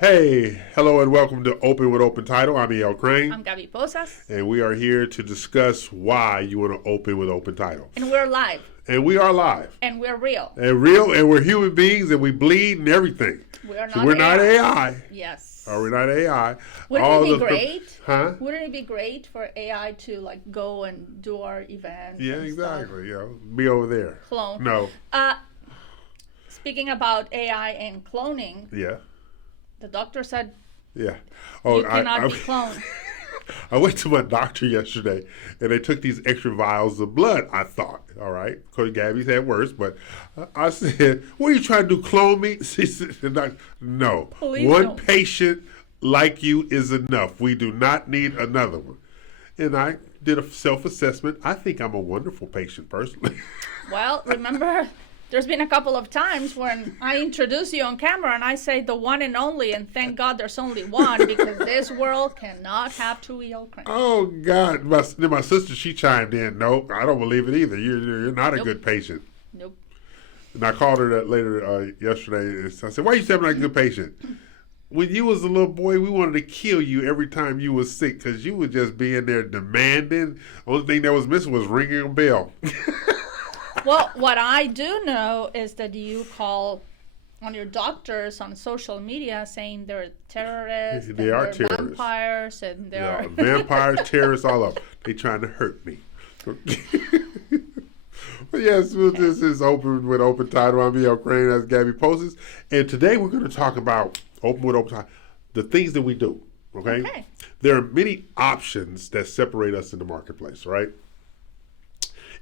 Hey, hello and welcome to Open with Open Title. I'm E.L. Crane. I'm Gaby Posas. And we are here to discuss why you want to open with open title. And we're live. And we are live. And we're real. And real, and we're human beings, and we bleed and everything. We're not AI. Yes. Or we're not AI. Wouldn't it be great? Huh? Wouldn't it be great for AI to go and do our events? Yeah, exactly. You know, be over there. Clone. No. Speaking about AI and cloning. Yeah. The doctor said, yeah. You cannot be cloned. I went to my doctor yesterday, and they took these extra vials of blood, I thought, all right? Because Gabby's had worse, but I said, what are you trying to do, clone me? She said, no. Please one don't. patient like you is enough. We do not need another one. And I did a self-assessment. I think I'm a wonderful patient, personally. Well, remember, there's been a couple of times when I introduce you on camera and I say the one and only, and thank God there's only one, because this world cannot have two E.L. Cranes. Oh, God. My sister, she chimed in. Nope, I don't believe it either. You're not a good patient. Nope. And I called her later yesterday. And I said, why are you saying I'm not a good patient? When you was a little boy, we wanted to kill you every time you was sick because you would just be in there demanding. Only thing that was missing was ringing a bell. Well, what I do know is that you call on your doctors on social media saying they're terrorists, they're vampires, and they're vampires, terrorists, all of them. They trying to hurt me. But yes, this is Open with Open Title. I'm E.L. Crane, that's Gaby Posas. And today we're going to talk about Open with Open Title, the things that we do, okay? There are many options that separate us in the marketplace, right?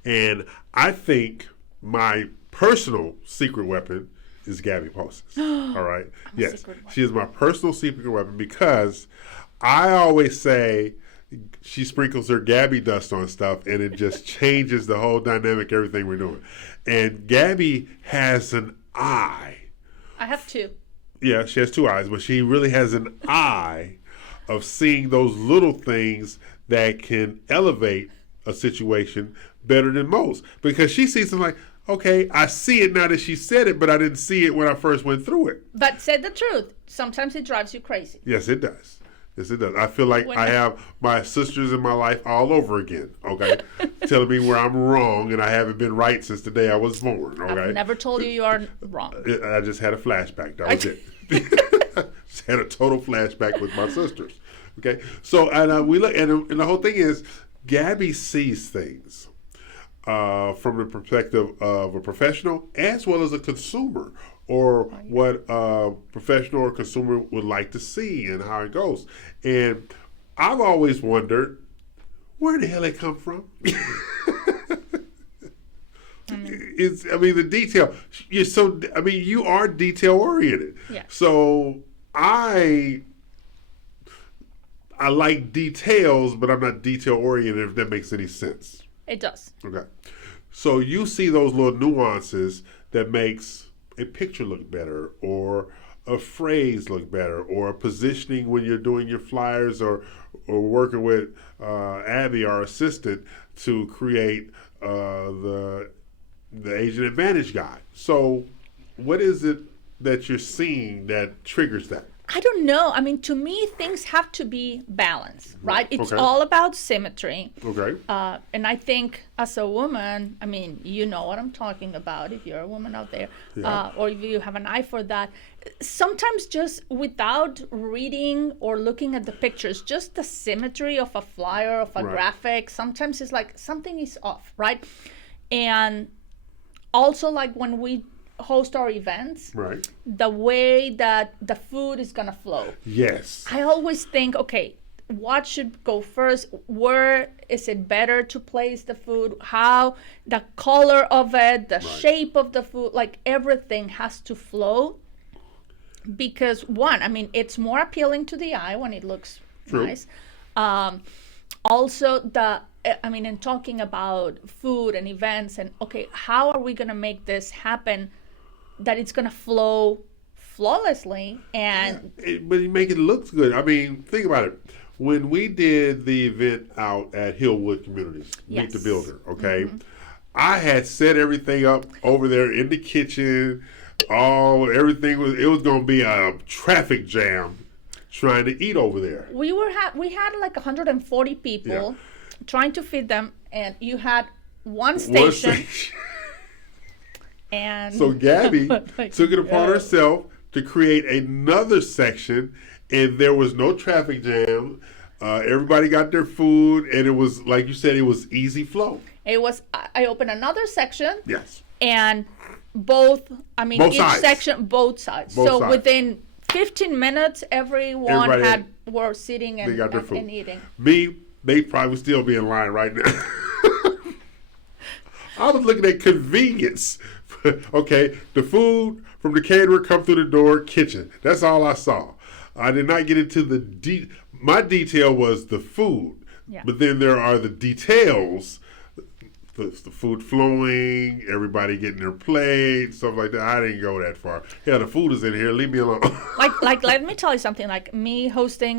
And I think my personal secret weapon is Gaby Posas. All right? Yes, she is my personal secret weapon because I always say she sprinkles her Gaby dust on stuff and it just changes the whole dynamic, everything we're doing. And Gaby has an eye. I have two. Yeah, she has two eyes, but she really has an eye of seeing those little things that can elevate a situation better than most, because she sees something like, okay, I see it now that she said it, but I didn't see it when I first went through it. But say the truth, sometimes it drives you crazy. Yes, it does. Yes, it does. I feel like I have my sisters in my life all over again, okay, telling me where I'm wrong and I haven't been right since the day I was born, okay? I've never told you are wrong. I just had a flashback. That was it. Just had a total flashback with my sisters, okay? So, and we look, and the whole thing is, Gaby sees things from the perspective of a professional as well as a consumer, or what a professional or consumer would like to see and how it goes. And I've always wondered, where the hell it come from? The detail. You are detail oriented. Yeah. So I like details, but I'm not detail oriented, if that makes any sense. It does. Okay. So you see those little nuances that makes a picture look better, or a phrase look better, or a positioning when you're doing your flyers, or working with Abby, our assistant, to create the Agent Advantage guide. So what is it that you're seeing that triggers that? I don't know. I mean, to me, things have to be balanced, right? It's all about symmetry. Okay. And I think as a woman, I mean, you know what I'm talking about if you're a woman out there, or if you have an eye for that. Sometimes just without reading or looking at the pictures, just the symmetry of a flyer, of a graphic, sometimes it's like something is off, right? And also, like when we host our events, the way that the food is gonna flow. Yes. I always think, okay, what should go first? Where is it better to place the food? How, the color of it, the shape of the food, like everything has to flow. Because one, I mean, it's more appealing to the eye when it looks nice. Also, in talking about food and events and, okay, how are we gonna make this happen that it's going to flow flawlessly? And but you make it look good. I mean, think about it. When we did the event out at Hillwood Communities, Meet the Builder, okay, I had set everything up over there in the kitchen. Oh, everything was. It was going to be a traffic jam trying to eat over there. We had like 140 people trying to feed them, and you had one station. And so Gaby took it upon herself to create another section, and there was no traffic jam. Everybody got their food, and it was, like you said, it was easy flow. It was. I opened another section. Yes. And both sides. section, both sides. Both sides. Within 15 minutes, everybody were sitting and, they got their food. And eating. They probably would still be in line right now. I was looking at convenience. Okay, the food from the caterer come through the door, kitchen. That's all I saw. I did not get into the my detail was the food, but then there are the details, the food flowing, everybody getting their plate, stuff like that. I didn't go that far. Yeah, the food is in here. Leave me alone. like, let me tell you something. Like me hosting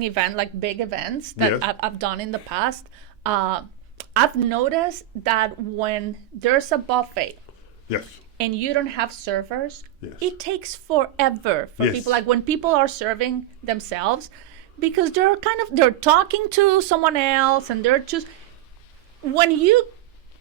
big events that I've done in the past. I've noticed that when there's a buffet, and you don't have servers, it takes forever for people. Like when people are serving themselves, because they're talking to someone else, and they're just, when you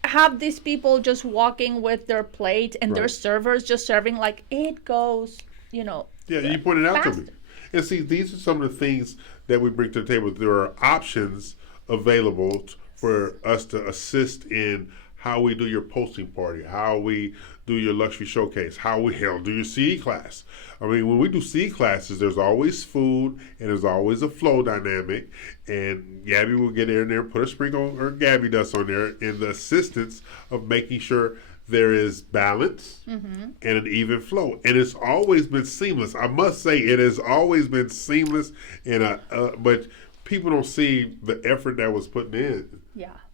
have these people just walking with their plate and their servers just serving, like it goes, you pointed out faster. to me. And see, these are some of the things that we bring to the table. There are options available for us to assist in how we do your posting party, how we do your luxury showcase, how we do your CE class. I mean, when we do CE classes, there's always food and there's always a flow dynamic. And Gaby will get in there and put a sprinkle, or Gaby does on there, in the assistance of making sure there is balance and an even flow. And it's always been seamless. I must say, it has always been seamless. But people don't see the effort that was put in.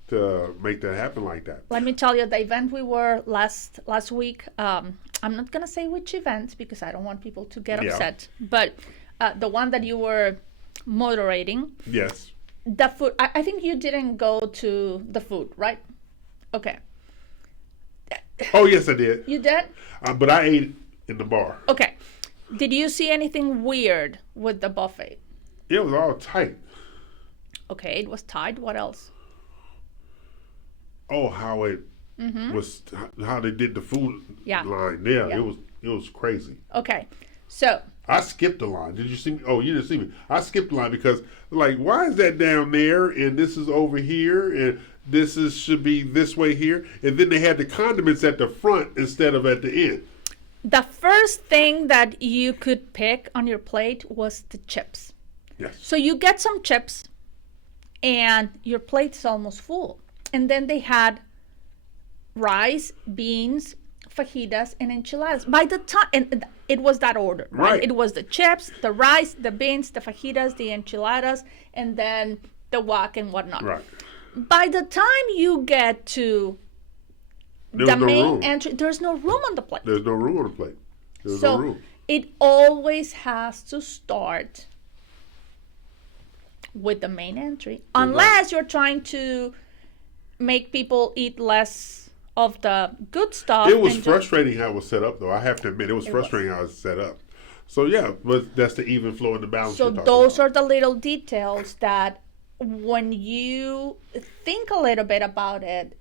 To make that happen like that. Let me tell you, the event we were last week, I'm not going to say which event because I don't want people to get upset, but the one that you were moderating. Yes. The food, I think you didn't go to the food, right? Okay. Oh, yes, I did. You did? But I ate in the bar. Okay. Did you see anything weird with the buffet? It was all tight. Okay, it was tight. What else? Oh, how it was, how they did the food line. Yeah, it was crazy. Okay, so I skipped the line. Did you see me? Oh, you didn't see me. I skipped the line because, like, why is that down there and this is over here and this should be this way here? And then they had the condiments at the front instead of at the end. The first thing that you could pick on your plate was the chips. Yes. So you get some chips and your plate's almost full. And then they had rice, beans, fajitas, and enchiladas. By the time, and it was that order, right? It was the chips, the rice, the beans, the fajitas, the enchiladas, and then the wok and whatnot. Right. By the time you get to the main entry, there's no room on the plate. There's no room on the plate. There's no room. It always has to start with the main entry, unless you're trying to make people eat less of the good stuff. It was frustrating how it was set up, though. I have to admit, it was frustrating how it was set up. So, yeah, but that's the even flow and the balance. So those are the little details that when you think a little bit about it,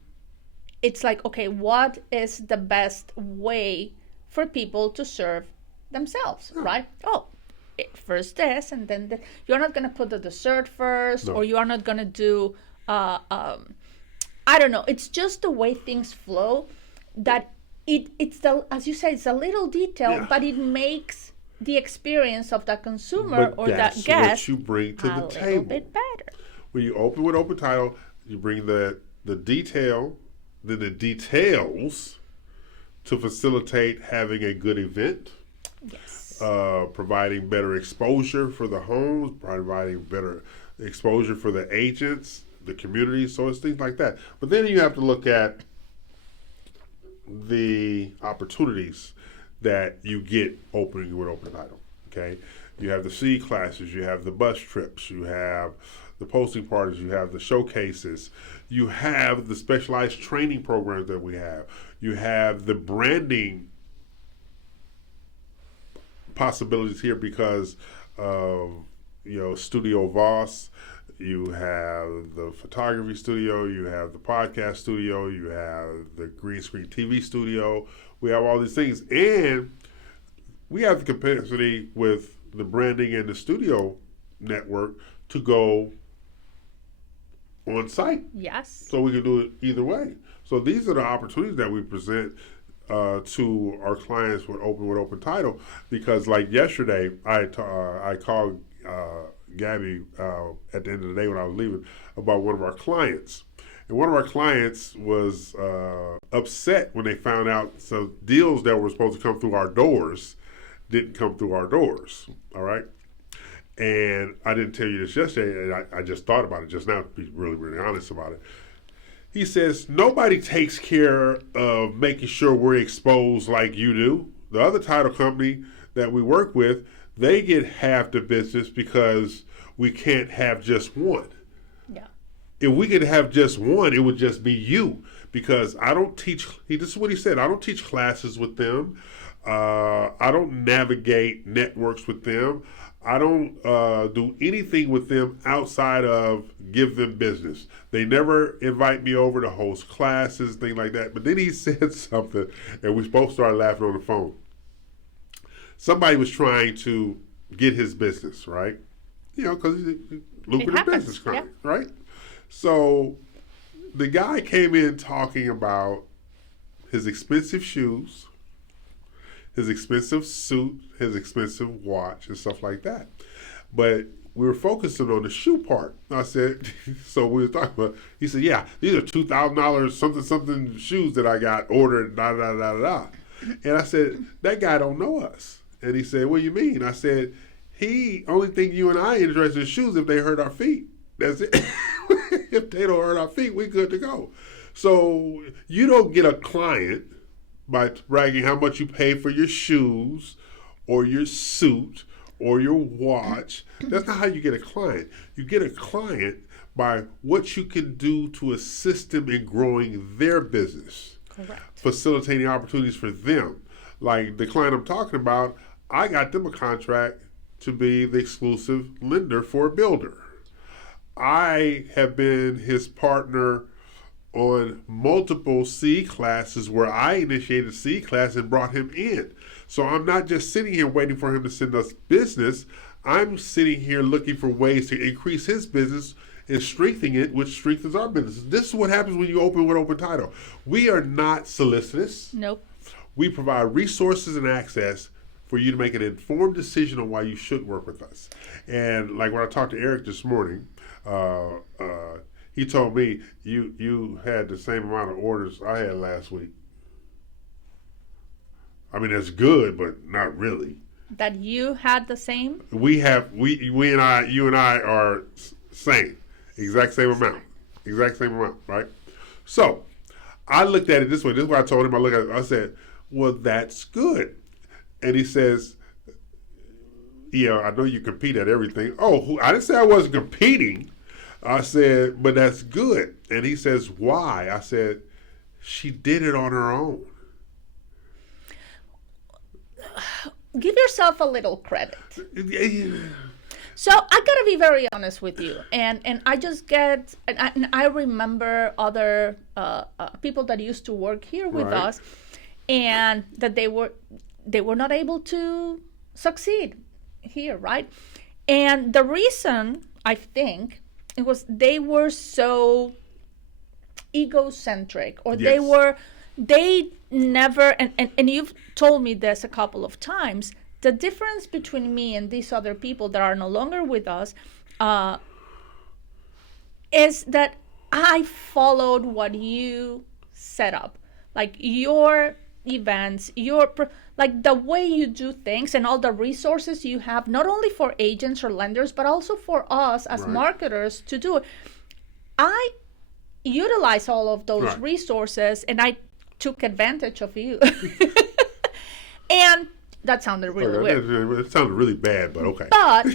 it's like, okay, what is the best way for people to serve themselves, right? Oh, first this, and then you're not going to put the dessert first, or you are not going to do... I don't know. It's just the way things flow that it's the, as you said, it's a little detail, but it makes the experience of the consumer or the guest what you bring to the table. A little bit better. When you open with open title, you bring the detail, then the details to facilitate having a good event. Yes. Providing better exposure for the homes, providing better exposure for the agents, the community, so it's things like that. But then you have to look at the opportunities that you get opening with open title. Okay, you have the C classes, you have the bus trips, you have the posting parties, you have the showcases, you have the specialized training programs that we have, you have the branding possibilities here because of, Studio Voss. You have the photography studio, you have the podcast studio, you have the green screen TV studio. We have all these things. And we have the capacity with the branding and the studio network to go on site. Yes. So we can do it either way. So these are the opportunities that we present to our clients with open title. Because like yesterday, I called Gaby at the end of the day when I was leaving about one of our clients. And one of our clients was upset when they found out some deals that were supposed to come through our doors didn't come through our doors. All right. And I didn't tell you this yesterday, and I just thought about it just now to be really, really honest about it. He says, nobody takes care of making sure we're exposed like you do. The other title company that we work with, they get half the business because we can't have just one. Yeah. If we could have just one, it would just be you. Because I don't teach, this is what he said, I don't teach classes with them. I don't navigate networks with them. I don't do anything with them outside of give them business. They never invite me over to host classes, things like that. But then he said something, and we both started laughing on the phone. Somebody was trying to get his business, right? Because he's a lucrative business client, right? So the guy came in talking about his expensive shoes, his expensive suit, his expensive watch, and stuff like that. But we were focusing on the shoe part. I said, so we were talking about, he said, yeah, these are $2,000 something shoes that I got ordered, da. And I said, that guy don't know us. And he said, what do you mean? I said, only thing you and I are interested in shoes if they hurt our feet. That's it. If they don't hurt our feet, we good to go. So you don't get a client by bragging how much you pay for your shoes or your suit or your watch. That's not how you get a client. You get a client by what you can do to assist them in growing their business. Correct. Facilitating opportunities for them. Like the client I'm talking about, I got them a contract to be the exclusive lender for a builder. I have been his partner on multiple C classes where I initiated C class and brought him in. So I'm not just sitting here waiting for him to send us business. I'm sitting here looking for ways to increase his business and strengthening it, which strengthens our business. This is what happens when you open with open title. We are not solicitous. Nope. We provide resources and access for you to make an informed decision on why you should work with us. And like when I talked to Eric this morning, he told me you had the same amount of orders I had last week. I mean, that's good, but not really. That you had the same? You and I are same, exact same amount, right? So I looked at it this way. This is what I told him. I said, well, that's good. And he says, yeah, I know you compete at everything. Oh, I didn't say I wasn't competing. I said, but that's good. And he says, why? I said, she did it on her own. Give yourself a little credit. So I gotta be very honest with you, and I just get, and I remember other people that used to work here with us, and that they were not able to succeed here, right? And the reason, I think, it was they were so egocentric, or Yes. they never, and you've told me this a couple of times, the difference between me and these other people that are no longer with us is that I followed what you set up, like your events, like the way you do things and all the resources you have, not only for agents or lenders, but also for us as marketers to do it. I utilize all of those resources, and I took advantage of you. And that sounded really weird. It sounded really bad, but okay. But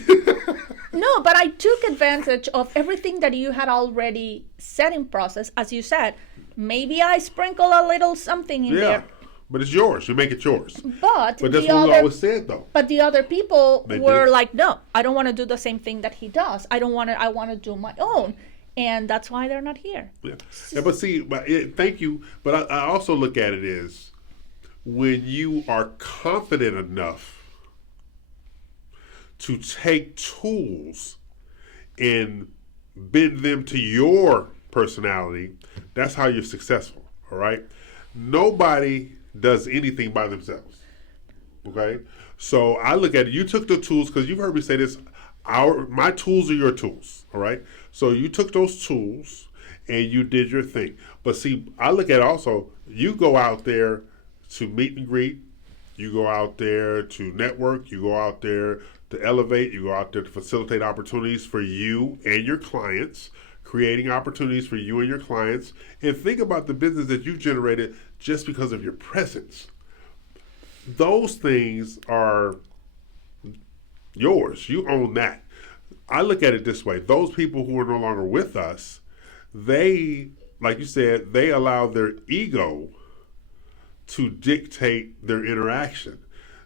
no, but I took advantage of everything that you had already set in process. As you said, maybe I sprinkle a little something in there. But it's yours. You make it yours. But that's what we always said, though. But the other people They were did. like, no, I don't want to do the same thing that he does. I want to do my own. And that's why they're not here. Yeah. But see, thank you. But I also look at it as when you are confident enough to take tools and bend them to your personality, that's how you're successful. All right. Nobody does anything by themselves. Okay. So I look at it. You took the tools, because you've heard me say this. My tools are your tools. All right. So you took those tools and you did your thing. But see, I look at it also, you go out there to meet and greet. You go out there to network. You go out there to elevate. You go out there to facilitate opportunities for you and your clients, creating opportunities for you and your clients. And think about the business that you generated just because of your presence. Those things are yours. You own that. I look at it this way. Those people who are no longer with us, they, like you said, they allow their ego to dictate their interaction.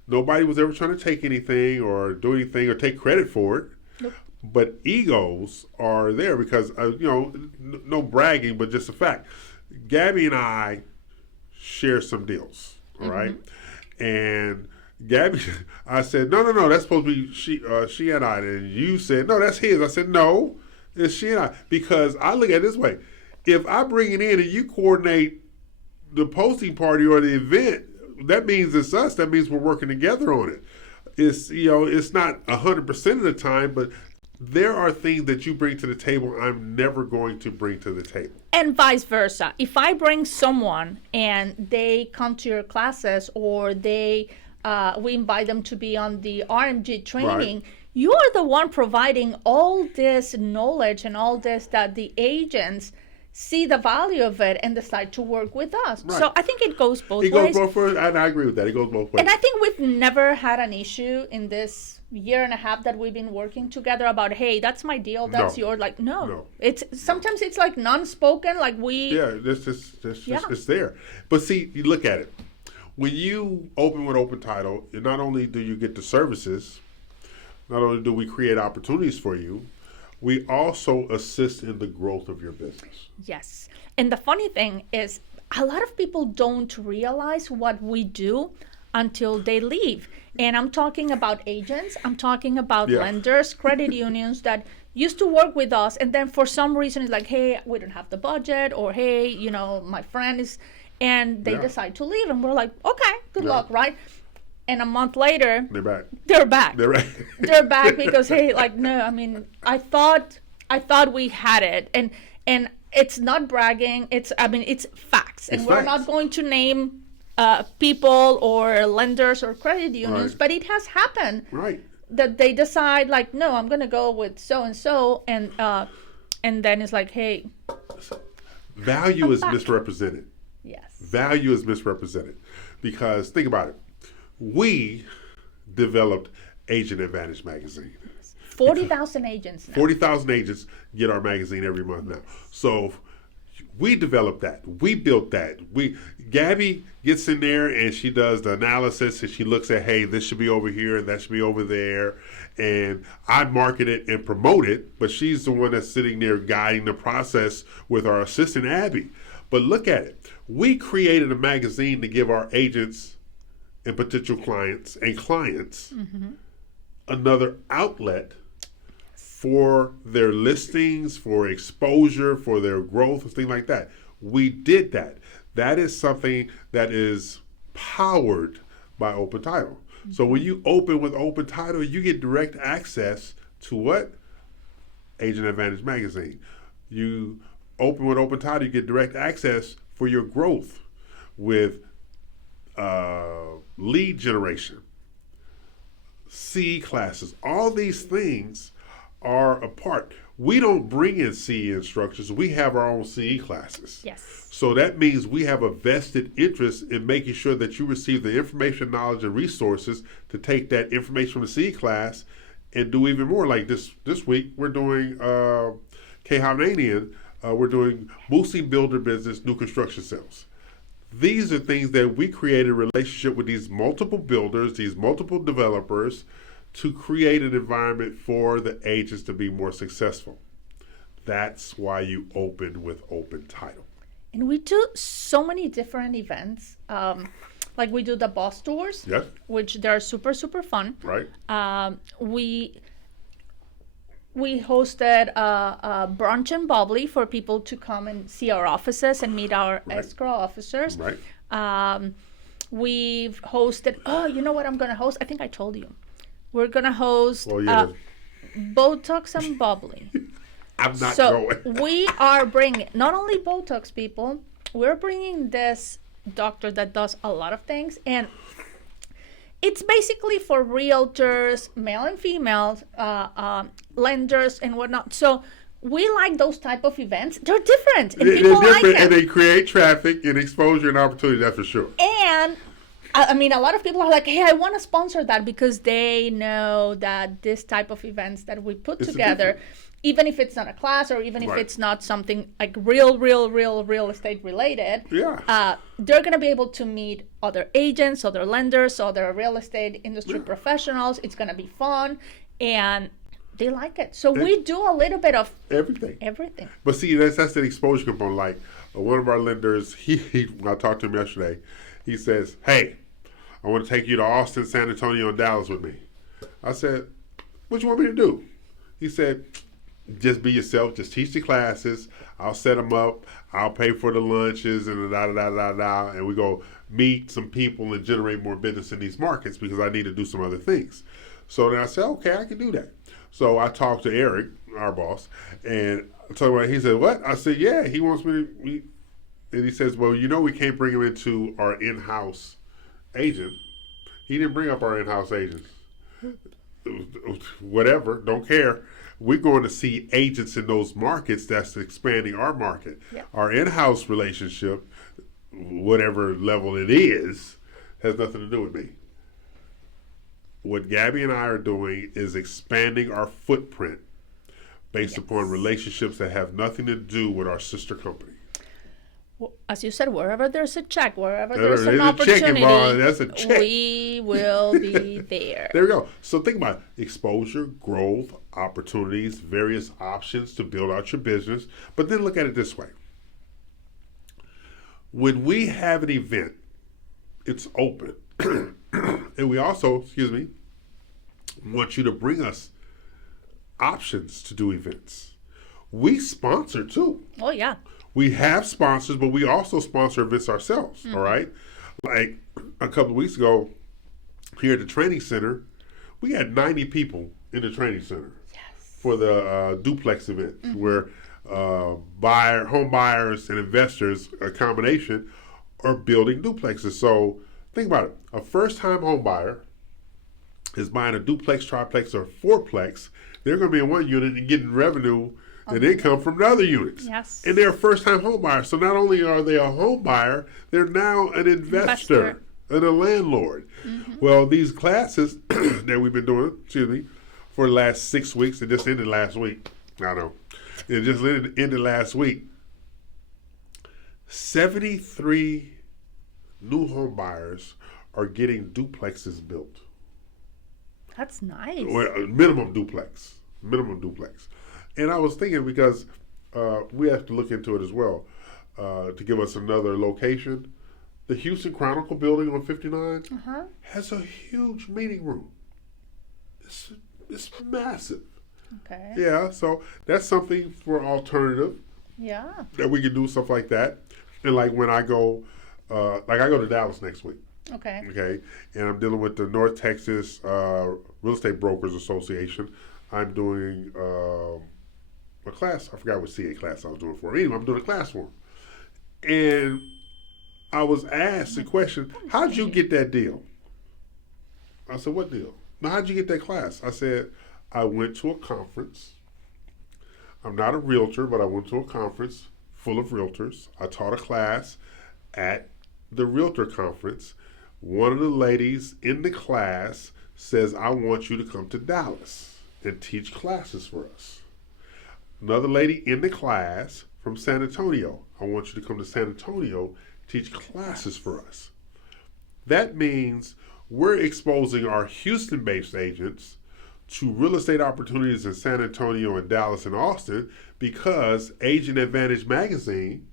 Nobody was ever trying to take anything or do anything or take credit for it. Nope. But egos are there because, no bragging, but just a fact. Gaby and I share some deals, all right? And Gaby, I said, no, that's supposed to be she and I. And you said, no, that's his. I said, no, it's she and I. Because I look at it this way. If I bring it in and you coordinate the posting party or the event, that means it's us. That means we're working together on it. It's not 100% of the time, but there are things that you bring to the table I'm never going to bring to the table. And vice versa. If I bring someone and they come to your classes or we invite them to be on the RMG training, Right. You are the one providing all this knowledge and all this that the agents see the value of it and decide to work with us. Right. So I think it goes both It ways. goes both ways, and I agree with that. It goes both ways. And I think we've never had an issue in this year and a half that we've been working together about, hey, that's my deal, that's No. yours. Like, no. No. It's sometimes it's like non-spoken, like we. Yeah, it's there. But see, you look at it. When you open with Open Title, not only do you get the services, not only do we create opportunities for you, we also assist in the growth of your business. Yes. And the funny thing is, a lot of people don't realize what we do until they leave. And I'm talking about agents, I'm talking about lenders, credit unions that used to work with us. And then for some reason, it's like, hey, we don't have the budget, or hey, my friend is, and they decide to leave. And we're like, okay, good luck, right? And a month later, They're back. they're back. They're back. They're back because, hey, like, no, I mean, I thought we had it. And it's not bragging. It's facts. And It's we're facts. not going to name people or lenders or credit unions, Right. but it has happened. Right. That they decide, like, no, I'm going to go with so-and-so. And then it's like, hey. Value is misrepresented. Yes. Value is misrepresented. Because think about it. We developed Agent Advantage magazine. 40,000 agents now. 40,000 agents get our magazine every month now. So we developed that. We built that. Gaby gets in there and she does the analysis and she looks at, hey, this should be over here and that should be over there. And I market it and promote it, but she's the one that's sitting there guiding the process with our assistant, Abby. But look at it. We created a magazine to give our agents and potential clients another outlet for their listings, for exposure, for their growth, things like that. We did that. That is something that is powered by Open Title. So when you open with Open Title, you get direct access to what? Agent Advantage magazine. You open with Open Title, you get direct access for your growth with lead generation, CE classes. All these things are a part. We don't bring in CE instructors. We have our own CE classes. Yes. So that means we have a vested interest in making sure that you receive the information, knowledge, and resources to take that information from the CE class and do even more. Like this week, we're doing K-Hovnanian, we're doing boosting builder business, new construction sales. These are things that we create a relationship with these multiple builders, these multiple developers, to create an environment for the agents to be more successful. That's why you open with open title. And we do so many different events. Like we do the boss tours, Yes. which they're super, super fun. Right. We hosted a brunch and bubbly for people to come and see our offices and meet our escrow officers. Right. We've hosted, you know what I'm going to host? I think I told you. We're going to host Botox and bubbly. I'm not So going. we are bringing not only Botox people, we're bringing this doctor that does a lot of things, and it's basically for realtors, male and female, lenders and whatnot. So we like those type of events. They're different, and people like them. And they create traffic and exposure and opportunity. That's for sure. And I mean, a lot of people are like, hey, I want to sponsor that because they know that this type of events that we put together, even if it's not a class or even if it's not something like real estate related, they're going to be able to meet other agents, other lenders, other real estate industry professionals. It's going to be fun, and they like it. So we do a little bit of everything. But see, that's the exposure component. Like one of our lenders, when I talked to him yesterday, he says, hey, I want to take you to Austin, San Antonio, and Dallas with me. I said, what you want me to do? He said, just be yourself. Just teach the classes. I'll set them up. I'll pay for the lunches and and we go meet some people and generate more business in these markets because I need to do some other things. So then I said, okay, I can do that. So I talked to Eric, our boss, and I told him, he said, what? I said, yeah, he wants me to. And he says, well, we can't bring him into our in-house agent. He didn't bring up our in-house agents. Whatever, don't care. We're going to see agents in those markets that's expanding our market. Yep. Our in-house relationship, whatever level it is, has nothing to do with me. What Gaby and I are doing is expanding our footprint based upon relationships that have nothing to do with our sister company. As you said, wherever there's a check, wherever there's an opportunity, that's a check. We will be there. There we go. So think about exposure, growth, opportunities, various options to build out your business. But then look at it this way. When we have an event, it's open. And we also, want you to bring us options to do events. We sponsor too. Oh, yeah. We have sponsors, but we also sponsor events ourselves, all right? Like a couple of weeks ago, here at the training center, we had 90 people in the training center for the duplex event, where home buyers and investors, a combination, are building duplexes. So think about it. A first-time home buyer is buying a duplex, triplex, or fourplex. They're going to be in one unit and getting revenue and income from the other units. Yes. And they're a first-time home buyer. So not only are they a home buyer, they're now an investor and a landlord. Well, these classes that we've been doing, for the last 6 weeks, it just ended last week. I know. It just ended last week. 73 new home buyers are getting duplexes built. That's nice. Well, minimum duplex. And I was thinking, because we have to look into it as well, to give us another location. The Houston Chronicle building on 59 has a huge meeting room. It's massive. Okay. Yeah, so that's something for alternative. Yeah. That we can do stuff like that. And like when I go, I go to Dallas next week. Okay. Okay, and I'm dealing with the North Texas Real Estate Brokers Association. I'm doing a class. I forgot what CA class I was doing for him. Anyway, I'm doing a class for him. And I was asked the question, how'd you get that deal? I said, what deal? Now, how'd you get that class? I said, I went to a conference. I'm not a realtor, but I went to a conference full of realtors. I taught a class at the realtor conference. One of the ladies in the class says, I want you to come to Dallas and teach classes for us. Another lady in the class from San Antonio, I want you to come to San Antonio, teach classes for us. That means we're exposing our Houston-based agents to real estate opportunities in San Antonio and Dallas and Austin because Agent Advantage Magazine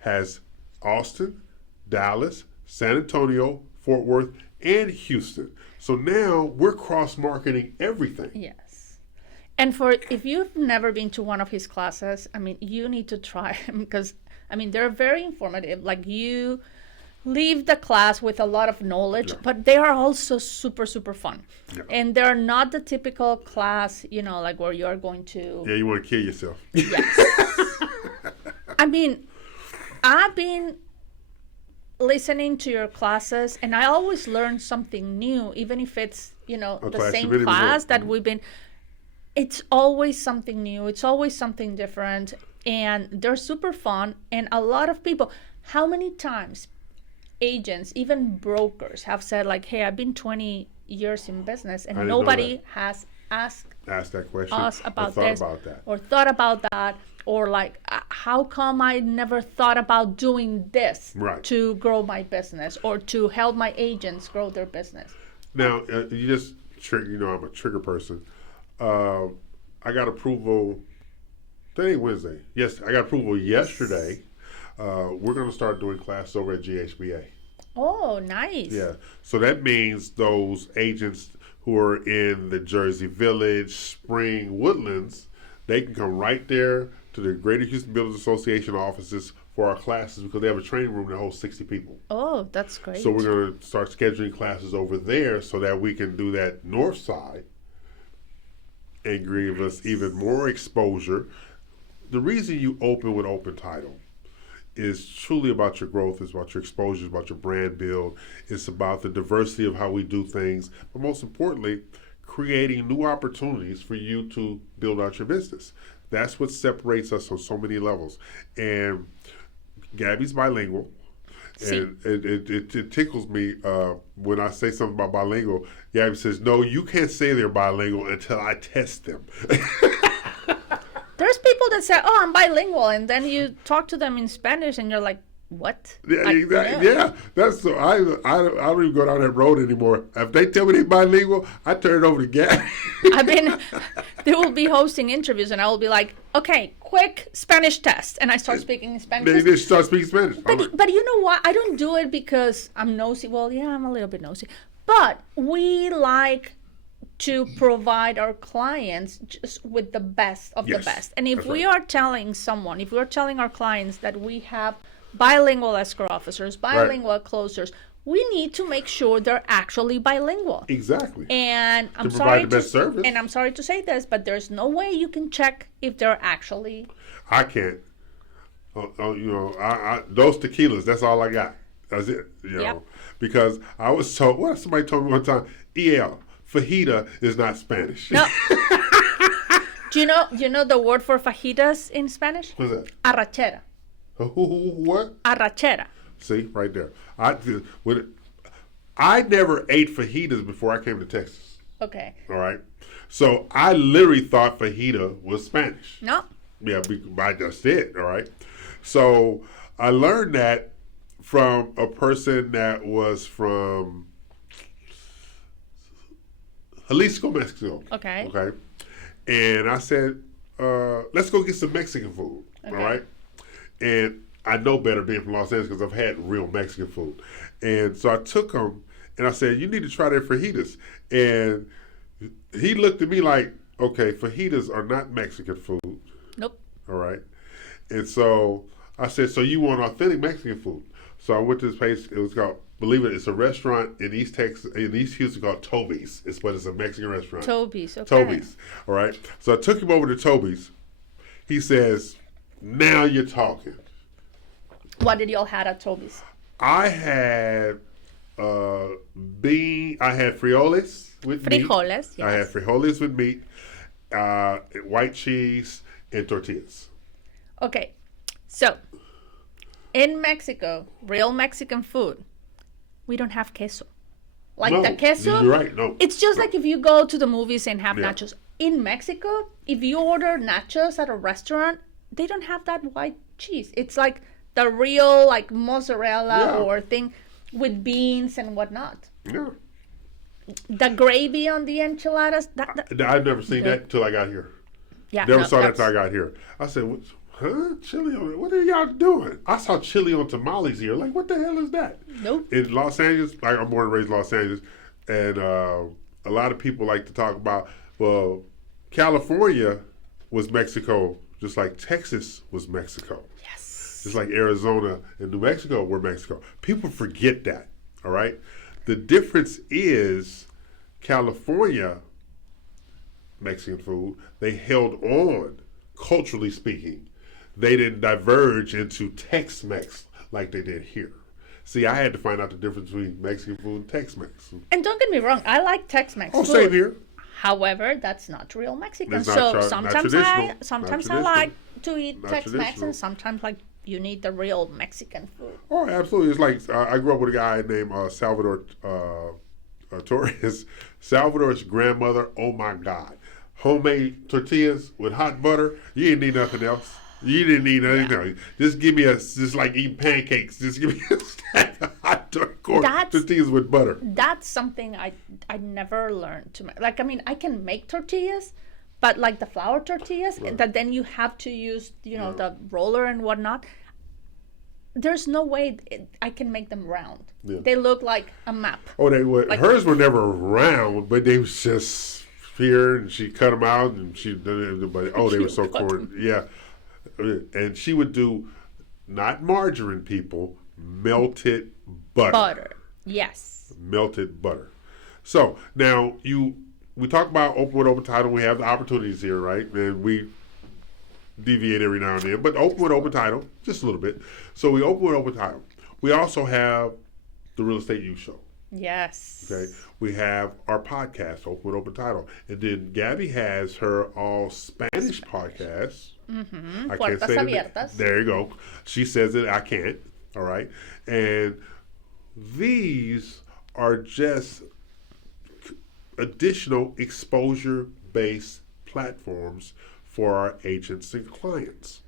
has Austin, Dallas, San Antonio, Fort Worth, and Houston. So now we're cross-marketing everything. Yes. And if you've never been to one of his classes, I mean, you need to try them because, I mean, they're very informative. Like, you leave the class with a lot of knowledge, but they are also super, super fun. Yeah. And they're not the typical class, like where you're going to... Yeah, you want to kill yourself. Yes. I mean, I've been listening to your classes, and I always learn something new, even if it's, the same class that we've been... It's always something new. It's always something different. And they're super fun. And a lot of people... How many times... agents, even brokers, have said like, "Hey, I've been 20 years in business, and nobody has asked that question, us about or this, or thought about that, or like, how come I never thought about doing this to grow my business or to help my agents grow their business?" Now, you just I'm a trigger person. I got approval. Today, Wednesday. Yes, I got approval yesterday. We're going to start doing classes over at GHBA. Oh, nice. Yeah. So that means those agents who are in the Jersey Village, Spring, Woodlands, they can come right there to the Greater Houston Builders Association offices for our classes because they have a training room that holds 60 people. Oh, that's great. So we're going to start scheduling classes over there so that we can do that north side and give us even more exposure. The reason you open with Open Title is truly about your growth, it's about your exposure, it's about your brand build, it's about the diversity of how we do things, but most importantly, creating new opportunities for you to build out your business. That's what separates us on so many levels. And Gaby's bilingual, and it tickles me when I say something about bilingual. Gaby says, "No, you can't say they're bilingual until I test them." There's people that say, "Oh, I'm bilingual," and then you talk to them in Spanish, and you're like, "What?" Yeah, exactly. Yeah, that's so. I don't even go down that road anymore. If they tell me they're bilingual, I turn it over to Gaby. I mean, they will be hosting interviews, and I will be like, "Okay, quick Spanish test," and I start speaking in Spanish. They just start speaking Spanish. But you know what? I don't do it because I'm nosy. Well, yeah, I'm a little bit nosy, but we like to provide our clients just with the best of the best. And if we are telling someone, if we're telling our clients that we have bilingual escrow officers, bilingual closers, we need to make sure they're actually bilingual. Exactly. And I'm sorry to say this, but there's no way you can check if they're actually. I can't. Those tequilas, that's all I got. That's it. Because I was told, somebody told me one time, EL, fajita is not Spanish. No. Do you know the word for fajitas in Spanish? What's that? Arrachera. What? Arrachera. See, right there. I never ate fajitas before I came to Texas. Okay. All right. So I literally thought fajita was Spanish. No. Yeah, I just did. All right. So I learned that from a person that was from Jalisco, Mexico. Okay. Okay. And I said, let's go get some Mexican food. Okay. All right. And I know better being from Los Angeles because I've had real Mexican food. And so I took him and I said, you need to try their fajitas. And he looked at me like, okay, fajitas are not Mexican food. Nope. All right. And so I said, so you want authentic Mexican food? So I went to this place. It was called, believe it, it's a restaurant in East Texas, in East Houston called Toby's. It's a Mexican restaurant. Toby's, okay. Toby's, all right. So I took him over to Toby's. He says, now you're talking. What did y'all have at Toby's? I had I had frijoles with meat. Frijoles, yes. I had frijoles with meat, white cheese, and tortillas. Okay, so in Mexico, real Mexican food, we don't have queso. The queso, you're right, no. It's just like if you go to the movies and have nachos. In Mexico, if you order nachos at a restaurant, they don't have that white cheese. It's like the real like mozzarella Yeah. or thing with beans and whatnot. Yeah. The gravy on the enchiladas. I've never seen that until I got here. Yeah, Never no, saw that that's- until I got here. I said, huh? Chili on it? What are y'all doing? I saw chili on tamales here. Like, what the hell is that? Nope. In Los Angeles, like I'm born and raised in Los Angeles, and a lot of people like to talk about, well, California was Mexico, just like Texas was Mexico. Yes. Just like Arizona and New Mexico were Mexico. People forget that, all right? The difference is California, Mexican food, they held on, culturally speaking. They didn't diverge into Tex-Mex like they did here. See, I had to find out the difference between Mexican food and Tex-Mex. And don't get me wrong, I like Tex-Mex Oh, food. same here. However, that's not real Mexican. It's not So not sometimes traditional. sometimes Not I like traditional. to eat Not Tex-Mex, traditional. and sometimes like you need the real Mexican food. Oh, absolutely. It's like I grew up with a guy named Salvador Torres. Salvador's grandmother, oh my God. Homemade tortillas with hot butter. You didn't need nothing else. You didn't need anything else. Just give me just like eating pancakes. Just give me a stack of hot tortillas with butter. That's something I never learned to make. Like, I mean, I can make tortillas, but like the flour tortillas, that then you have to use, the roller and whatnot. There's no way I can make them round. Yeah. They look like a map. Oh, they were. Hers were never round, but they was just here, and she cut them out, and but they were so corn. Yeah, and she would do not margarine, people, melted butter. Butter, yes. Melted butter. So now we talk about open title. We have the opportunities here, right? And we deviate every now and then, but open title, just a little bit. So we open with open title. We also have the Real Estate Youth Show. Yes. Okay. We have our podcast, open title. And then Gaby has her all Spanish podcast. Mm-hmm. I Puertas can't say abiertas. There you go. She says it, I can't. All right. And these are just additional exposure-based platforms for our agents and clients.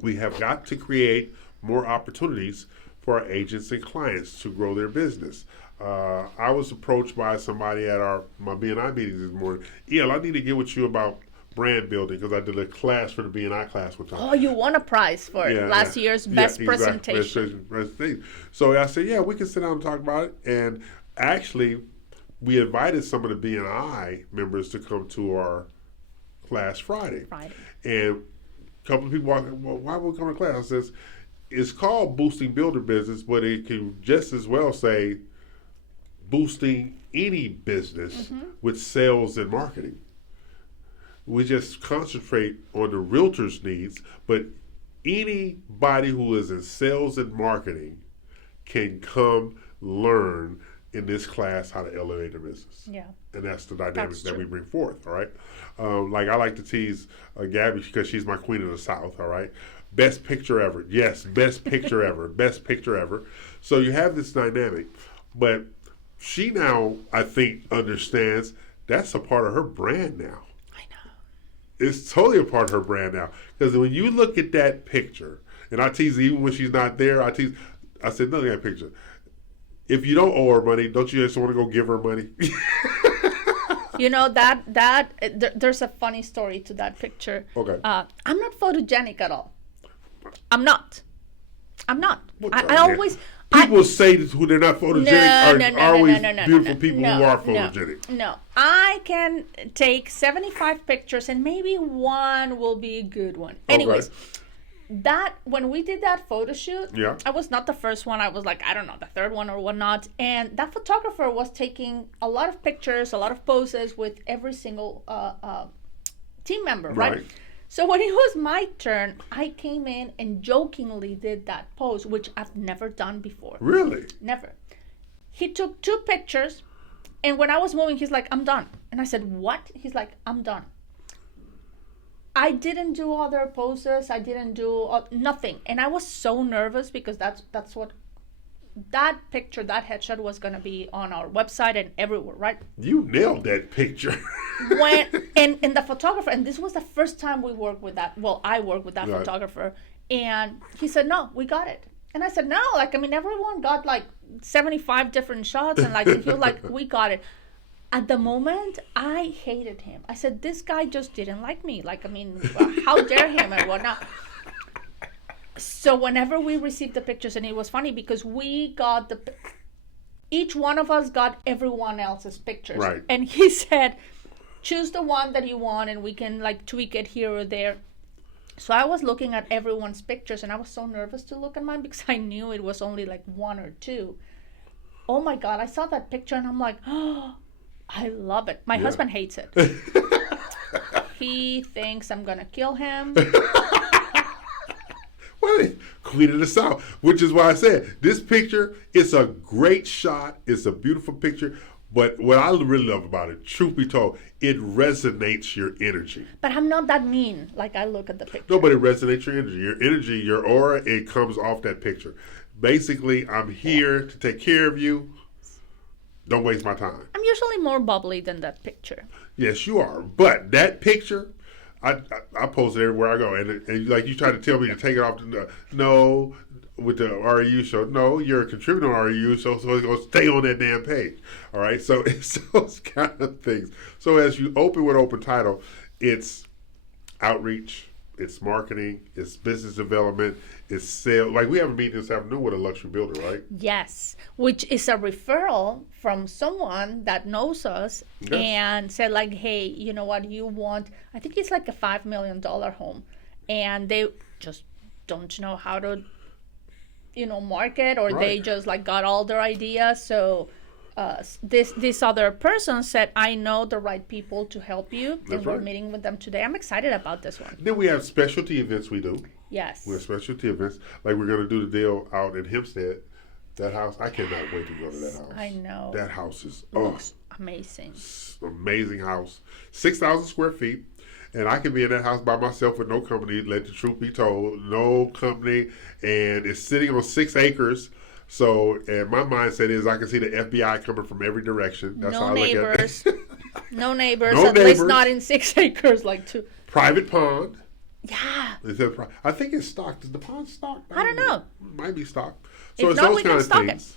We have got to create more opportunities for our agents and clients to grow their business. I was approached by somebody at my BNI meetings this morning. I need to get with you about brand building because I did a class for the BNI class one time. Oh, you won a prize for last year's best presentation. Presentation. So I said, we can sit down and talk about it. And actually, we invited some of the BNI members to come to our class Friday. And a couple of people walking, well, why would we come to class? I says, it's called boosting builder business, but it can just as well say boosting any business with sales and marketing. We just concentrate on the realtor's needs, but anybody who is in sales and marketing can come learn in this class how to elevate their business. Yeah. And that's the dynamic that we bring forth, all right? Like I like to tease Gaby because she's my queen of the South, all right? Best picture ever. Yes, best picture ever. Best picture ever. So you have this dynamic. But she now, I think, understands that's a part of her brand now. I know. It's totally a part of her brand now. Because when you look at that picture, and I tease even when she's not there, I said, look at that picture. If you don't owe her money, don't you just want to go give her money? There's a funny story to that picture. Okay. I'm not photogenic at all. I'm not. I always... People say who they're not photogenic are always beautiful people who are photogenic. No. I can take 75 pictures and maybe one will be a good one. Anyways, when we did that photo shoot, I was not the first one. I was like, I don't know, the third one or whatnot. And that photographer was taking a lot of pictures, a lot of poses with every single team member, right? So when it was my turn, I came in and jokingly did that pose, which I've never done before. Really? Never. He took 2 pictures, and when I was moving, he's like, I'm done. And I said, what? He's like, I'm done. I didn't do other poses. I didn't do nothing. And I was so nervous because that's what that picture, that headshot was going to be on our website and everywhere, right? You nailed that picture. And the photographer, and this was the first time we worked with that. Well, I worked with that photographer. And he said, no, we got it. And I said, no, like, I mean, everyone got like 75 different shots. And like, he was like, we got it. At the moment, I hated him. I said, this guy just didn't like me. Like, I mean, how dare him and whatnot. So whenever we received the pictures, and it was funny because we got each one of us got everyone else's pictures. Right. And he said, choose the one that you want and we can like tweak it here or there. So I was looking at everyone's pictures and I was so nervous to look at mine because I knew it was only like one or two. Oh my God, I saw that picture and I'm like, oh, I love it. My husband hates it. He thinks I'm going to kill him. Well, Queen of the South, which is why I said this picture, it's a great shot. It's a beautiful picture. But what I really love about it, truth be told, it resonates your energy. But I'm not that mean. Like, I look at the picture. No, but it resonates your energy. Your energy, your aura, it comes off that picture. Basically, I'm here to take care of you. Don't waste my time. I'm usually more bubbly than that picture. Yes, you are. But that picture, I post it everywhere I go. And like you try to tell me to take it off. No, with the REU show. No, you're a contributor on REU show, so it's going to stay on that damn page. All right? So it's those kind of things. So as you open with Open Title, it's outreach, it's marketing, it's business development, it's sales. Like we have a meeting this afternoon with a luxury builder, right? Yes, which is a referral from someone that knows us and said like, hey, you know what, you want, I think it's like a $5 million home. And they just don't know how to, market or they just like got all their ideas. So this other person said, I know the right people to help you. And we're meeting with them today. I'm excited about this one. Then we have specialty events we do. Yes. We have specialty events. Like we're going to do the deal out in Hempstead. That house, I cannot wait to go to that house. I know. That house is looks amazing. Amazing house. 6,000 square feet. And I can be in that house by myself with no company, let the truth be told. No company. And it's sitting on 6 acres. So, and my mindset is I can see the FBI coming from every direction. That's how I look at it. No neighbors. At least not in 6 acres, like 2. Private pond. Yeah. I think it's stocked. Is the pond stocked? I don't know. It might be stocked. So if it's not, those we kind can of stock things.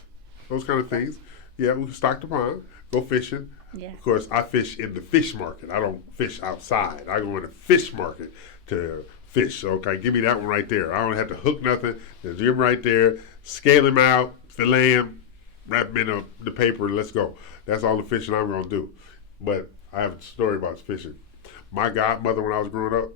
Those kind of things. Yeah, we can stock the pond, go fishing. Yeah. Of course, I fish in the fish market. I don't fish outside. I go in the fish market to fish. Okay, give me that one right there. I don't have to hook nothing. There's him right there. Scale him out, fillet him, wrap him in the paper, and let's go. That's all the fishing I'm going to do. But I have a story about fishing. My godmother, when I was growing up,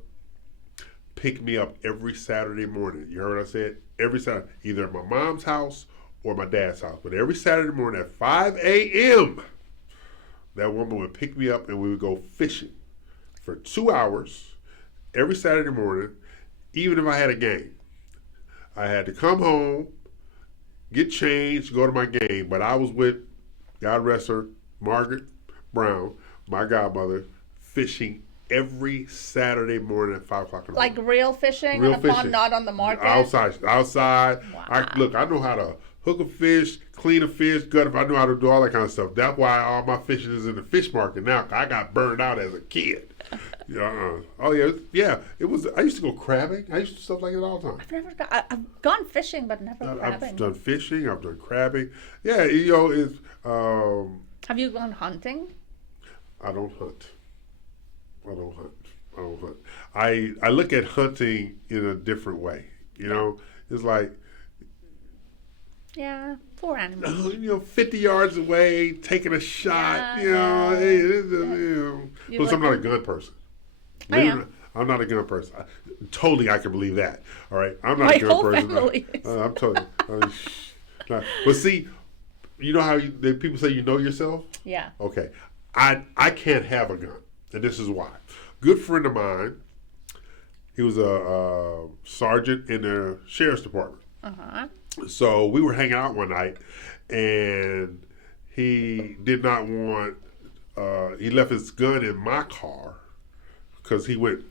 picked me up every Saturday morning. You heard what I said? Every Saturday. Either at my mom's house or my dad's house. But every Saturday morning at 5 a.m., that woman would pick me up and we would go fishing for 2 hours every Saturday morning, even if I had a game. I had to come home, get changed, go to my game. But I was with, God rest her, Margaret Brown, my godmother, fishing every Saturday morning at 5 o'clock in the morning. Like real fishing Real on a pond, fishing. not on the market? Outside. Wow. I know how to hook a fish, clean a fish, gut if I know how to do all that kind of stuff. That's why all my fishing is in the fish market now. I got burned out as a kid. Oh yeah. It was. I used to go crabbing. I used to do stuff like that all the time. I've gone fishing, but never crabbing. I've done fishing. I've done crabbing. Yeah, it's. Have you gone hunting? I don't hunt. I look at hunting in a different way. It's like. Yeah, poor animals. 50 yards away, taking a shot. Yeah, Plus, I'm not a gun person. I am. I'm not a gun person. I can believe that. All right, I'm not a gun person. Family I'm totally. But see, you know how people say you know yourself? Yeah. Okay, I can't have a gun, and this is why. Good friend of mine. He was a sergeant in the sheriff's department. So we were hanging out one night, and he did not want. He left his gun in my car because he went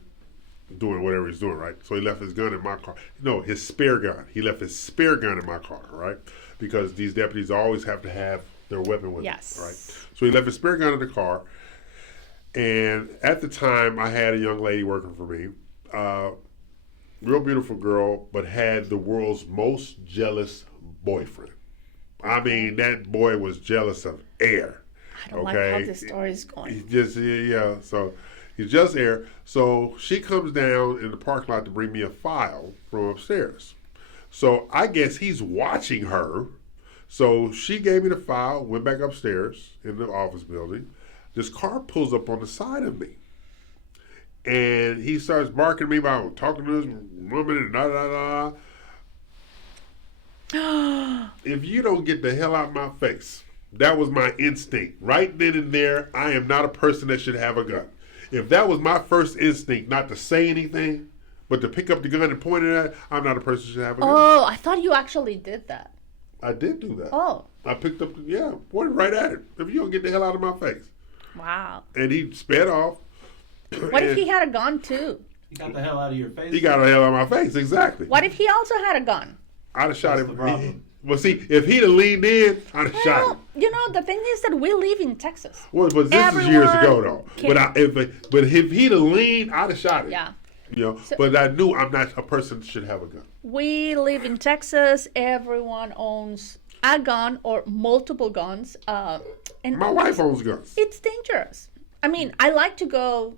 doing whatever he's doing, right? So he left his gun in my car. No, his spare gun. He left his spare gun in my car, right? Because these deputies always have to have their weapon with them, right? So he left his spare gun in the car. And at the time, I had a young lady working for me. real beautiful girl, but had the world's most jealous boyfriend. I mean, that boy was jealous of air. I don't like how this story is going. He just, yeah, so he's just air. So she comes down in the parking lot to bring me a file from upstairs. So I guess he's watching her. So she gave me the file, went back upstairs in the office building. This car pulls up on the side of me. And he starts barking at me about talking to this woman and da da da. If you don't get the hell out of my face, that was my instinct. Right then and there, I am not a person that should have a gun. If that was my first instinct, not to say anything, but to pick up the gun and point it at, I'm not a person that should have a gun. Oh, I thought you actually did that. I did do that. Oh. I picked up, pointed right at him. If you don't get the hell out of my face. Wow. And he sped off. What if he had a gun too? He got the hell out of your face. He got the hell out of my face, exactly. What if he also had a gun? I'd have shot That's him. the problem. Well, see, if he'd have leaned in, I'd have shot him. You know, the thing is that we live in Texas. Well, but this is years ago, though. But if he'd have leaned, I'd have shot him. Yeah. You know, but I knew I'm not a person that should have a gun. We live in Texas. Everyone owns a gun or multiple guns. And My wife owns guns. It's dangerous. I mean, I like to go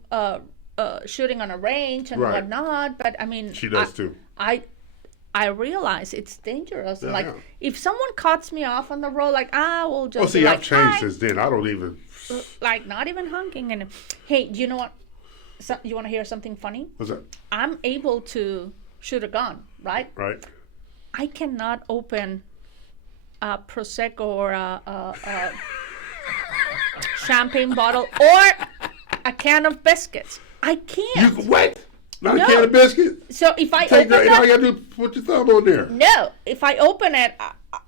shooting on a range and whatnot, but I mean, she does too. I realize it's dangerous. Yeah, like yeah. if someone cuts me off on the road, like we'll just. Well, see, like, I've changed since then. I don't even. Like not even honking. And hey, do you know what? So, you want to hear something funny? What's that? I'm able to shoot a gun, right? Right. I cannot open a prosecco or a champagne bottle or a can of biscuits. I can't. You what? Not a can of biscuits? So if I Take open that, all you gotta do is put your thumb on there. no, if I open it,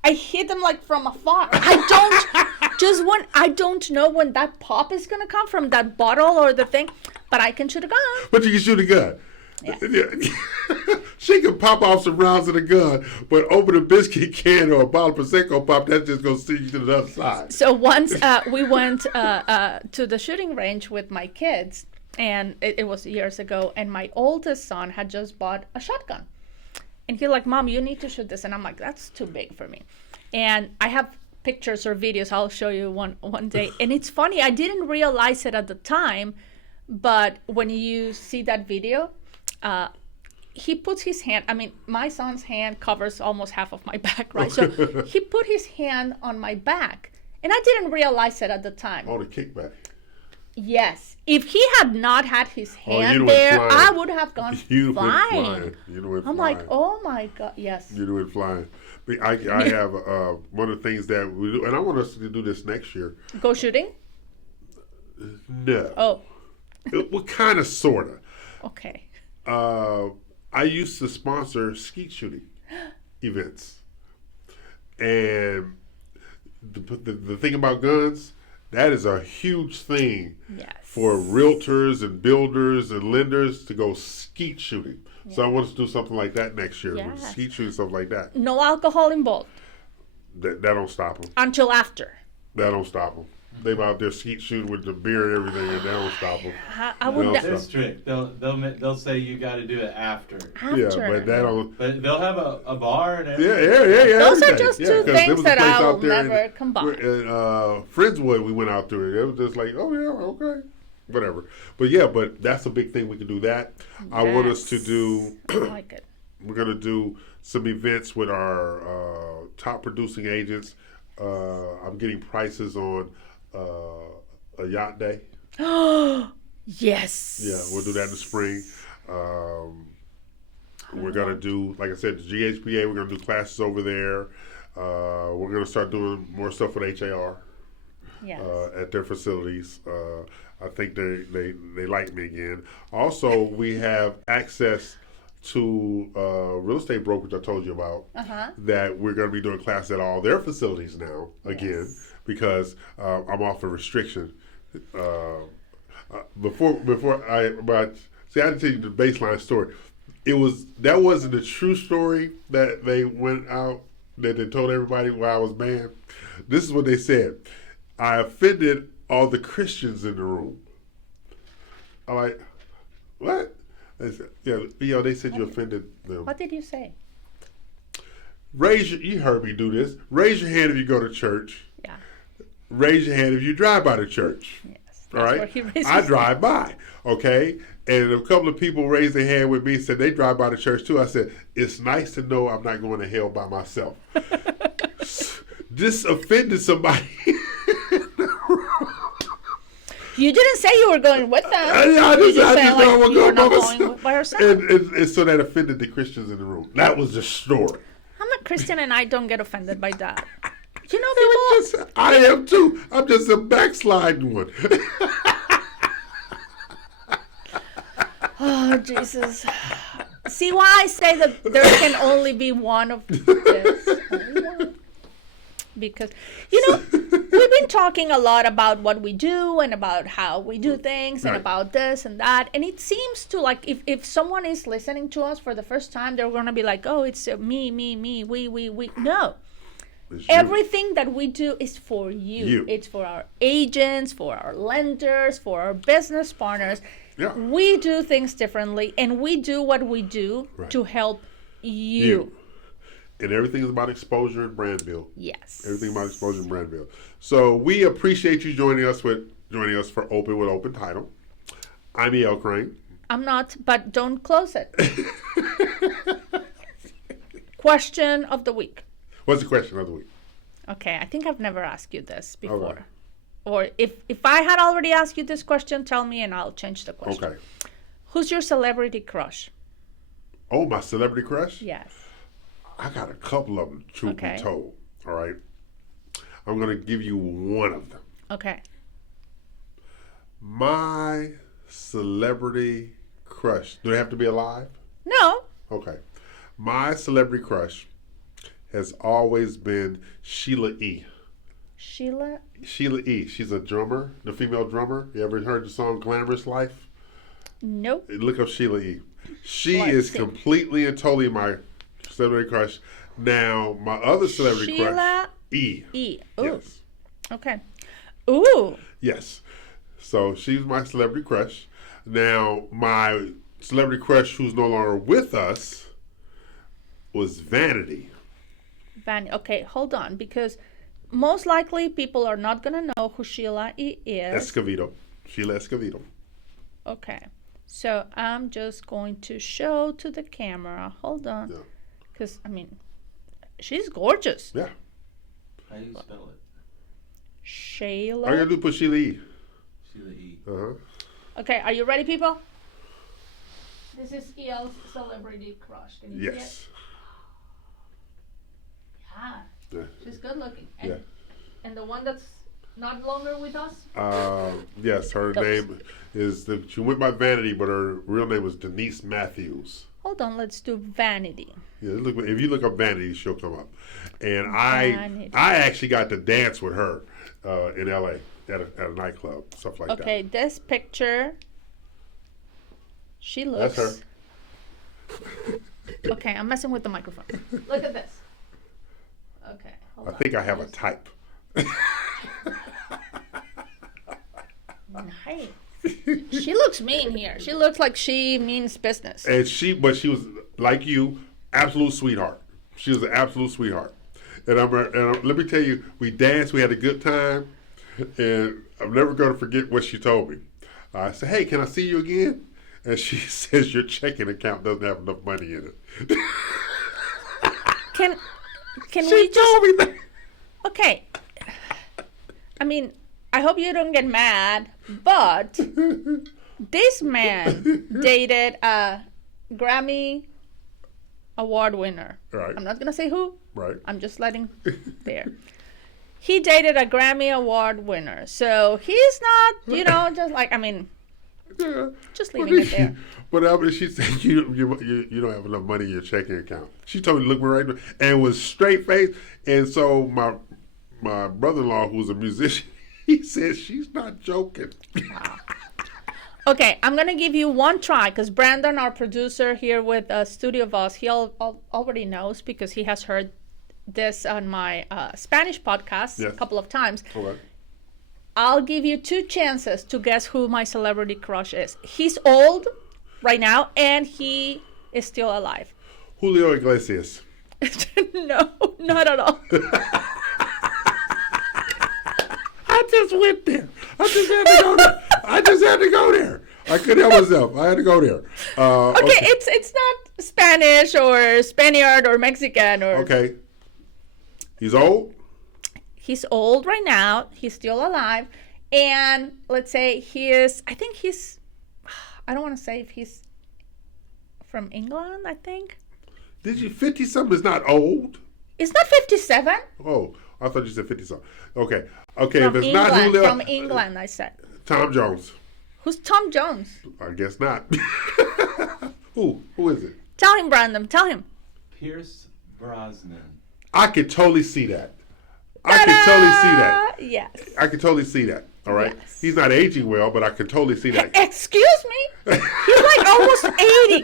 I hit them like from afar. I don't know when that pop is gonna come from that bottle or the thing, but I can shoot a gun. But you can shoot a gun. Yeah. She can pop off some rounds of the gun, but open a biscuit can or a bottle of Prosecco pop, that's just going to see you to the other side. So once we went to the shooting range with my kids, and it was years ago, and my oldest son had just bought a shotgun. And he's like, Mom, you need to shoot this. And I'm like, that's too big for me. And I have pictures or videos I'll show you one day. And it's funny, I didn't realize it at the time, but when you see that video, he puts his hand, I mean, my son's hand covers almost half of my back, right? So he put his hand on my back, and I didn't realize it at the time. Oh, the kickback. Yes. If he had not had his hand you'd there, went flying. I would have gone You'd flying. went flying. You'd went I'm flying. like, oh my God, yes. You'd went flying. I have one of the things that we do, and I want us to do this next year. Go shooting? No. Oh, Well, kind of, sort of. okay. I used to sponsor skeet shooting events. And the thing about guns, that is a huge thing Yes. for realtors and builders and lenders to go skeet shooting. Yes. So I want us to do something like that next year. Yes. Skeet shooting, stuff like that. No alcohol involved That don't stop them. until after. That don't stop them. They out there skeet shooting with the beer and everything, and that don't stop them. I would No, ne- sir. They're strict. They'll say you got to do it after. after. Yeah, but that don't. But they'll have a bar and Yeah, everything. yeah. Those are everything. just Yeah, two 'cause there things was a that place I out will there never in combine. Friendswood, we went out there. It was just like, oh yeah, okay, whatever. But that's a big thing. We can do that. I want us to do. I like it. We're gonna do some events with our top producing agents. I'm getting prices on a yacht day. Yes. Yeah, we'll do that in the spring. We're gonna do, like I said, the GHBA. We're gonna do classes over there. We're gonna start doing more stuff with HAR Yes. at their facilities. I think they like me again. Also, we have access to real estate brokerage I told you about. That we're going to be doing classes at all their facilities now again because I'm off a restriction. But I didn't tell you the baseline story. That wasn't a true story that they went out that they told everybody why I was banned. This is what they said. I offended all the Christians in the room. I'm like, what? They said you offended them. What did you say? You heard me do this. Raise your hand if you go to church. Yeah. Raise your hand if you drive by the church. Yes. All right. I drive by. Okay. And a couple of people raised their hand with me, said they drive by the church too. I said, it's nice to know I'm not going to hell by myself. This offended somebody. You didn't say you were going with them. I just know I was you were going not by going myself. by yourself. And so that offended the Christians in the room. That was the story. I'm a Christian and I don't get offended by that. You know, people. I am too. I'm just a backsliding one. Oh, Jesus. See why I say that there can only be one of this? Only one. Because, we've been talking a lot about what we do and about how we do things and about this and that. And it seems to like if someone is listening to us for the first time, they're going to be like, oh, it's me, we. No. Everything that we do is for you. It's for our agents, for our lenders, for our business partners. Yeah. We do things differently, and we do what we do to help you. And everything is about exposure and brand build. Yes. Everything about exposure and brand build. So we appreciate you joining us for Open with Open Title. I'm E.L. Crane. I'm not, but don't close it. Question of the week. What's the question of the week? Okay, I think I've never asked you this before. All right. Or if I had already asked you this question, tell me and I'll change the question. Okay. Who's your celebrity crush? Oh, my celebrity crush? Yes. I got a couple of them, truth be told. All right. I'm going to give you one of them. Okay. My celebrity crush. Do they have to be alive? No. Okay. My celebrity crush has always been Sheila E. Sheila E. She's a drummer, the female drummer. You ever heard the song Glamorous Life? Nope. Look up Sheila E. She is completely and totally my celebrity crush. Now, my other celebrity crush, E. Ooh. Yes. Okay. Ooh. Yes. So she's my celebrity crush. Now, my celebrity crush who's no longer with us was Vanity. Okay, hold on, because most likely people are not going to know who Sheila E. is. Escovedo. Sheila Escovedo. Okay. So I'm just going to show to the camera. Hold on. Because, she's gorgeous. Yeah. How do you spell it? Sheila. All you got to do is put Sheila E. Sheila E. Uh-huh. Okay, are you ready, people? This is EL's celebrity crush. Can you see it? Yeah. She's good looking. And the one that's not longer with us? Yes, her name is, she went by Vanity, but her real name was Denise Matthews. Hold on, let's do Vanity. Yeah, if you look up Vanity, she'll come up. And I actually got to dance with her in LA at a nightclub, stuff like that. Okay, this picture, she looks. That's her. Okay, I'm messing with the microphone. Look at this. Okay, hold on. I think I have a type. Nice. She looks mean here. She looks like she means business. And she was like you, absolute sweetheart. She was an absolute sweetheart. And let me tell you, we danced, we had a good time, and I'm never going to forget what she told me. I said, "Hey, can I see you again?" And she says, "Your checking account doesn't have enough money in it." Can she we just? Told me that. Okay. I hope you don't get mad, but this man dated a Grammy Award winner. Right. I'm not going to say who. Right. I'm just letting there. He dated a Grammy Award winner. So he's not, just like, just leaving it there. But she said, you don't have enough money in your checking account. She told me to look me right in the- and was straight faced. And so my brother-in-law, who's a musician, he said, she's not joking. Wow. Okay, I'm going to give you one try because Brandon, our producer here with Studio Voz, he already knows because he has heard this on my Spanish podcast a couple of times. Okay. I'll give you 2 chances to guess who my celebrity crush is. He's old right now, and he is still alive. Julio Iglesias. No, not at all. I just went there. I just had to go there. I couldn't help myself. I had to go there. Okay, it's not Spanish or Spaniard or Mexican or. Okay. He's old? He's old right now. He's still alive. And let's say I don't want to say if he's from England, I think. Did you 50-something is not old? It's not 57. Oh, I thought you said 50-something. Okay. Okay, From if it's England, not Julio. from England, I said. Tom Jones. Who's Tom Jones? I guess not. Who is it? Tell him, Brandon. Tell him. Pierce Brosnan. I could totally see that. I could totally see that. Yes. I could totally see that. All right. Yes. He's not aging well, but I could totally see that. Excuse me? He's like almost 80.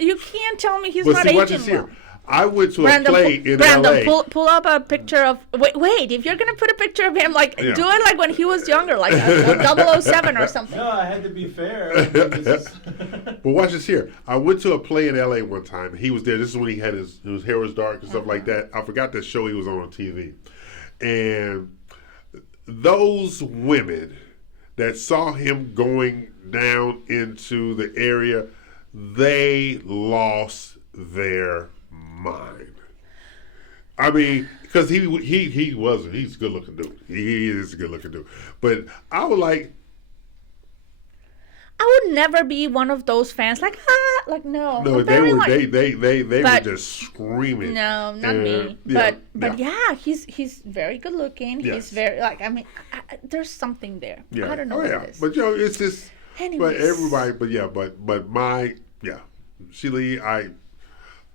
You can't tell me he's But not see, watch aging this here. well. I went to a play in Brandon, LA. pull up a picture of. Wait, if you're going to put a picture of him, like, Yeah. do it like when he was younger, like a 007 or something. No, I had to be fair. This is- But watch this here. I went to a play in LA one time. And he was there. This is when he had his hair was dark and stuff like that. I forgot that show he was on TV. And those women that saw him going down into the area, they lost their mind. I mean, because he's a good looking dude. He is a good looking dude. But I was like, I would never be one of those fans. Like no. no, I'm they very, were like, they were but- just screaming. No, not And, me. yeah, But yeah, he's very good looking. Yes. He's very there's something there. Yeah. I don't know Oh, what yeah. it is. But it's just. Anyways. But everybody. But Sheila,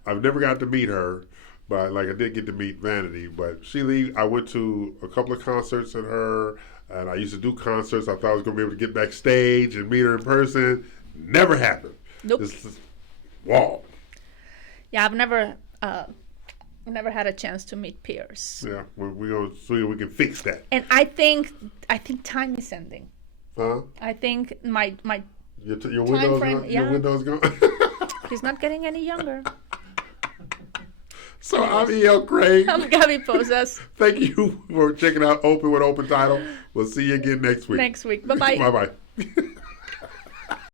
I've never got to meet her, but like I did get to meet Vanity. But Sheila, I went to a couple of concerts at her, and I used to do concerts. I thought I was going to be able to get backstage and meet her in person. Never happened. Nope. Wow. Yeah, I've never had a chance to meet Pierce. Yeah, we're going to see if we can fix that. And I think time is ending. Huh? I think my Your window's frame, gone? yeah. Your window's gone? he's not getting any younger. So I'm E.L. Craig. I'm Gaby Posas. Thank you for checking out Open with Open Title. We'll see you again next week. Next week. Bye-bye. Bye-bye.